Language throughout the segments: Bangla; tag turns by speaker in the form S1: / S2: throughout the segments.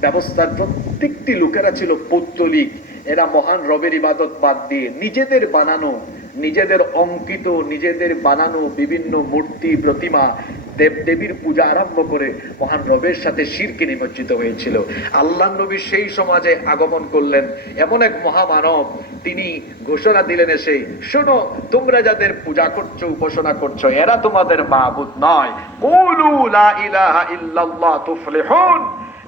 S1: ব্যবস্থার প্রত্যেকটি লোকেরা ছিল পৌত্তলিক। এরা মহান রবের ইবাদত বাদ দিয়ে নিজেদের বানানো, নিজেদের অঙ্কিত, নিজেদের বানানো বিভিন্ন মূর্তি, প্রতিমা দেব দেবীর পূজা আরম্ভ করে মহান রবের সাথে শিরকে নিমজ্জিত হয়েছিল। আল্লাহ নবী সেই সমাজে আগমন করলেন। এমন এক মহামানব, তিনি ঘোষণা দিলেন এসে, শোনো, তোমরা যাদের পূজা করছ, উপাসনা করছ, এরা তোমাদের মাহবুদ নয়।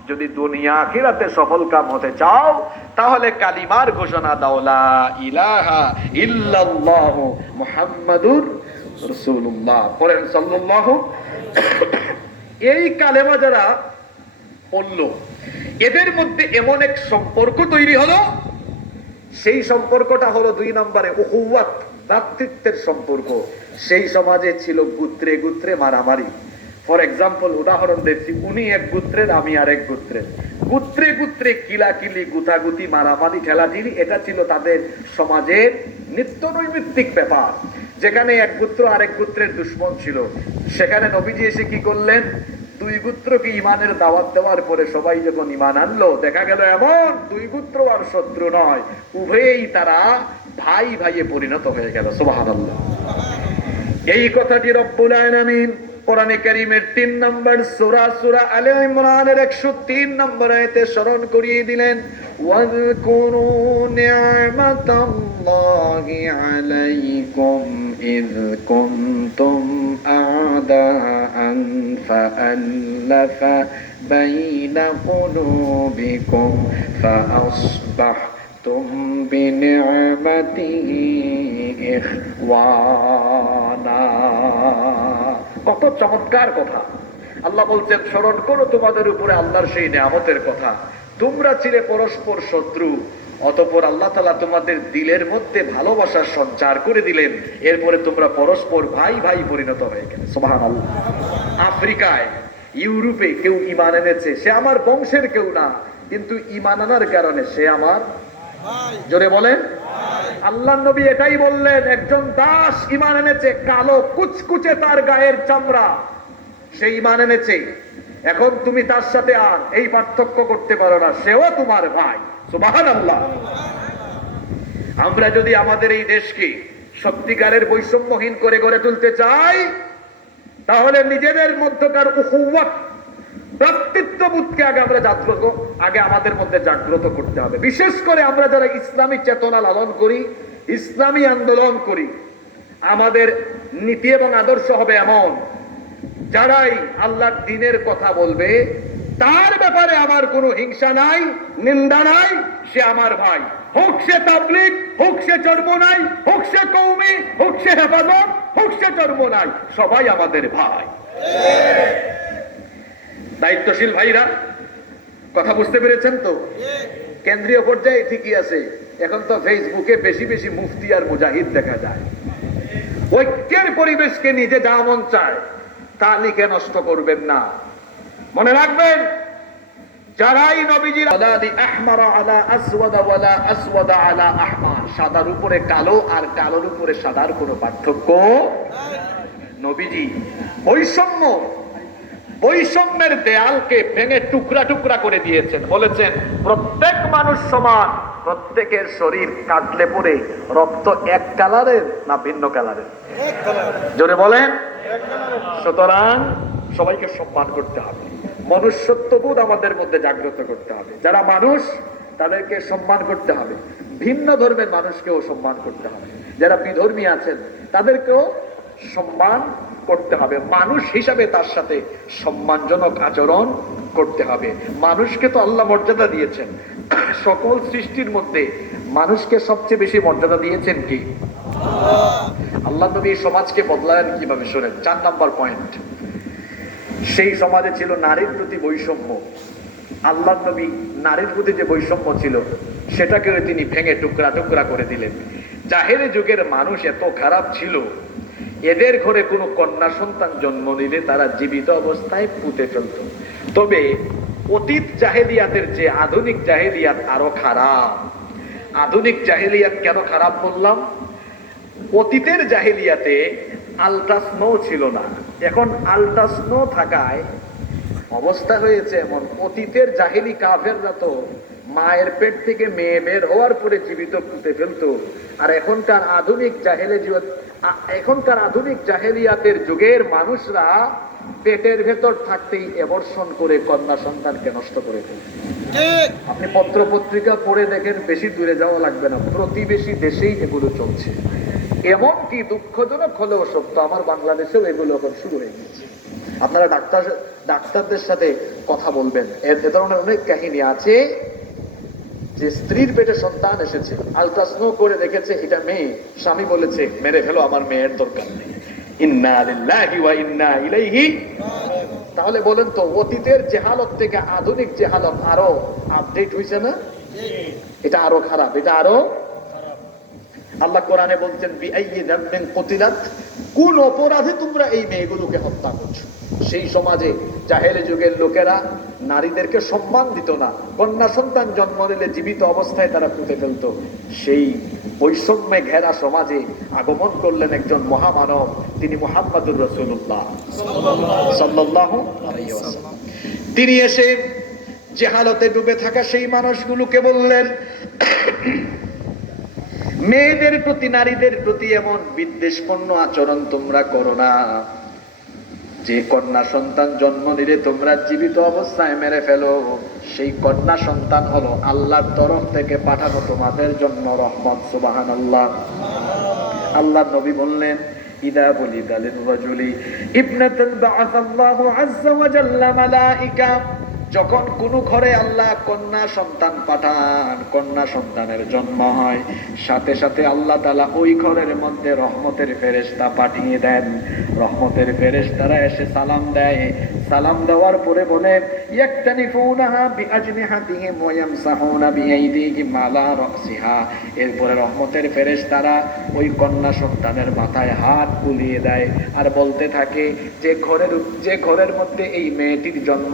S1: যদি দুনিয়া আখিরাতে সফল কাম হতে চাও, তাহলে কালিমার ঘোষণা দাও, লা ইলাহা ইল্লাল্লাহ মুহাম্মাদুর রাসূলুল্লাহ। পড়েন সাল্লাল্লাহু। এই কালেমা যারা পড়ল, এদের মধ্যে এমন এক সম্পর্ক তৈরি হলো, সেই সম্পর্কটা হলো দুই নম্বরে উহুয়াত ভ্রাতৃত্বের সম্পর্ক। সেই সমাজে ছিল গুত্রে গুত্রে মারামারি। ফর এক্সাম্পল উদাহরণ দিচ্ছি, উনি এক গুত্রের, আমি আর এক গুত্রের। গুত্রে গুত্রে কিলাকিলি, গুতাগুতি, মারামারি, ঠেলাঠিলি, এটা ছিল তাদের সমাজের নিত্য নৈমিত্তিক ব্যাপার। যেখানে এক গুত্র আরেক গুত্রের দুশ্মন ছিল। সেখানে নবীজি এসে কি করলেন? দুই গুত্রকে ইমানের দাওয়াত দেওয়ার পরে সবাই যখন ইমান আনলো, দেখা গেল এমন দুই গুত্র আর শত্রু নয়। উভয়েই তারা ভাই ভাইয়ে পরিণত হয়ে গেল। সুবহানাল্লাহ। এই কথাটি রব্বুল আলামিন কোরআনে কারীমের 3 নম্বর সূরা সূরা আলে ইমরানের 103 নম্বর আয়াতে স্মরণ করিয়ে দিলেন ওয়াযকুরু নি'মাতাল্লাহি আলাইকুম ইয কুনতুম আ'দাআন ফাআল্লাফা বাইনা কুলুবিকুম فأصبحتم بنعمته إخوانا কত চমৎকার কথা। আল্লাহ বলছেন স্মরণ করো তোমাদের উপরে আল্লাহর সেই নিয়ামতের কথা। তোমরা ছিলে পরস্পর শত্রু অতপর আল্লাহ তালা তোমাদের দিলের মধ্যে ভালোবাসার সঞ্চার করে দিলেন। এরপরে তোমরা পরস্পর ভাই ভাই পরিণত হয়ে গেলে। সোহান আল্লাহ আফ্রিকায় ইউরোপে কেউ ইমান এনেছে সে আমার বংশের কেউ না কিন্তু ইমান আনার কারণে সে আমার জোরে বলেন। আল্লাহ নবী এটাই বললেন, একজন দাস ইমান এনেছে, কালো কুচকুচে তার গায়ের চামড়া। সে ইমান এনেছে। এখন তুমি তার সাথে আর এই পার্থক্য করতে পারো না, সেও তোমার ভাই। আল্লাহ আমরা যদি আমাদের এই দেশকে সত্যিকারের বৈষম্যহীন করে গড়ে তুলতে চাই, তাহলে নিজেদের মধ্যকার উহুয়াত ভ্রাতৃত্ববোধকে আগে আমরা জাগ্রত আগে আমাদের মধ্যে জাগ্রত করতে হবে। বিশেষ করে আমরা যারা ইসলামী চেতনা লালন করি, ইসলামী আন্দোলন করি, আমাদের নীতি এবং আদর্শ হবে এমন, যারাই আল্লাহর দিনের কথা বলবে, তার ব্যাপারে আমার কোনো হিংসা নাই, নিন্দা নাই, সে আমার ভাই। হোক সে তাবলিক হোক সে চর্ম নাই, হোক সে কৌমি, হোক সে হেফাজত, হোক সে চর্ম নাই, সবাই আমাদের ভাই। দায়িত্বশীল ভাইরা কথা বুঝতে পেরেছেন তো? কেন্দ্রীয় পর্যায়ে ঠিকই আছে। এখন তো ফেসবুকে বেশি বেশি মুফতি আর মুজাহিদ দেখা যায়। ঐক্যের পরিবেশকে নিজে যা মন চায় তা লিখে নষ্ট করবেন না। মনে রাখবেন যারাই নবীজির আলা আসওয়াদা ওয়ালা আসওয়াদা আলা আহমার সাদার উপরে কালো আর কালোর উপরে সাদার কোনো পার্থক্য নবীজি। বৈষম্য বৈষম্যের দেয়ালকে ভেঙে টুকরা টুকরা করে দিয়েছেন। বলেছেন প্রত্যেক মানুষ সমান প্রত্যেকের শরীর কাটলে পরে রক্ত এক কালারের না ভিন্ন কালারের? জোরে বলেন। সুতরাং সবাইকে সম্মান করতে হবে। মনুষ্যত্ববোধ আমাদের মধ্যে জাগ্রত করতে হবে। যারা মানুষ তাদেরকে সম্মান করতে হবে। ভিন্ন ধর্মের মানুষকেও সম্মান করতে হবে। যারা বিধর্মী আছেন তাদেরকেও সম্মান করতে হবে। মানুষ হিসাবে তার সাথে সম্মানজনক আচরণ করতে হবে। মানুষকে তো আল্লাহ মর্যাদা দিয়েছেন। সকল সৃষ্টির মধ্যে মানুষকে সবচেয়ে বেশি মর্যাদা দিয়েছেন কি? আল্লাহ নবী সমাজকে বদলালেন কীভাবে শোনেন? চার নাম্বার পয়েন্ট সেই সমাজে ছিল নারীর প্রতি বৈষম্য। আল্লাহ নবী নারীর প্রতি যে বৈষম্য ছিল সেটাকে তিনি ভেঙে টুকরা টুকরা করে দিলেন। জাহেরে যুগের মানুষ এত খারাপ ছিল এদের ঘরে কোনো কন্যা সন্তান জন্ম নিলে তারা জীবিত অবস্থায় পুঁতে ফেলত। তবে অতীত জাহেলিয়াতের যে আধুনিক জাহেলিয়াত আরও খারাপ। আধুনিক জাহেলিয়াত কেন খারাপ বললাম? অতীতের জাহেলিয়াতে আলট্রাস্নো ছিল না। এখন আলট্রাস্নো থাকায় অবস্থা হয়েছে এমন। অতীতের জাহিলি কাফেররা তো মায়ের পেট থেকে মেয়ে বের হওয়ার পরে জীবিত পুঁতে ফেলতো। আর এখনকার আধুনিক জাহেলে জীবন এখনকার আধুনিক জাহেলিয়াতের যুগের মানুষরা পেটের ভেতর থাকতেই এবর্ষণ করে কন্যা সন্তানকে নষ্ট করে ফেলে আপনি পত্র পত্রিকা পড়ে দেখেন বেশি দূরে যাওয়া লাগবে না। প্রতিবেশী দেশেই এগুলো চলছে। এমন কি দুঃখজনক হলেও সত্য আমার বাংলাদেশেও এগুলো এখন শুরু হয়ে গেছে আপনারা ডাক্তার ডাক্তারদের সাথে কথা বলবেন। এ ধরনের অনেক কাহিনী আছে। যে স্ত্রীর পেটে সন্তান এসেছে আলট্রাসনো করে দেখেছে, এটা মেয়ে। স্বামী বলেছে, মেরে ফেলো, আমার মেয়ের দরকার নেই। তাহলে বলেন তো, অতীতের জেহালত থেকে আধুনিক জেহালত আরও আপডেট হয়েছে না? এটা আরও খারাপ, এটা আরও আল্লাহ কোরআনে বলছেন কোন অপরাধে তোমরা এই মেয়েগুলোকে হত্যা করছ? সেই সমাজে জাহেল যুগের লোকেরা নারীদেরকে সম্মান দিত না, কন্যা সন্তান জন্ম দিলে জীবিত অবস্থায় তারা পুঁতে ফেলতো। সেই বৈষম্যে ঘেরা সমাজে আগমন করলেন একজন মহামানব, তিনি মোহাম্মদুর রসুল্লাহ তিনি এসে জেহালতে ডুবে থাকা সেই মানুষগুলোকে বললেন, মেয়েদের প্রতি, নারীদের প্রতি এমন বিদ্বেষপূর্ণ আচরণ তোমরা করো না। যে কন্যা সন্তান জন্ম নিলে তোমরা জীবিত অবস্থায় মেরে ফেলো। সেই কন্যা সন্তান হলো আল্লাহর তরফ থেকে পাঠানো তোমাদের জন্য রহমত সুবাহান আল্লাহ আল্লাহ নবী বললেন দালিন রাজুলি ইবনাতুন বাআসাল্লাহু আযজা ওয়া জাল্লা মালাইকা যখন কোন ঘরে আল্লাহ কন্যা সন্তান পাঠান, কন্যা সন্তানের জন্ম হয়, সাথে সাথে আল্লাহ তালা ওই ঘরের মধ্যে রহমতের ফেরেশতা পাঠিয়ে দেন। রহমতের ফেরেশতারা এসে সালাম দেয়। সালাম দেওয়ার পরে বলে এরপরে রহমতের ফেরেশতারা ওই কন্যা সন্তানের মাথায় হাত বুলিয়ে দেয় আর বলতে থাকে, যে ঘরের যে ঘরের মধ্যে এই মেয়েটির জন্ম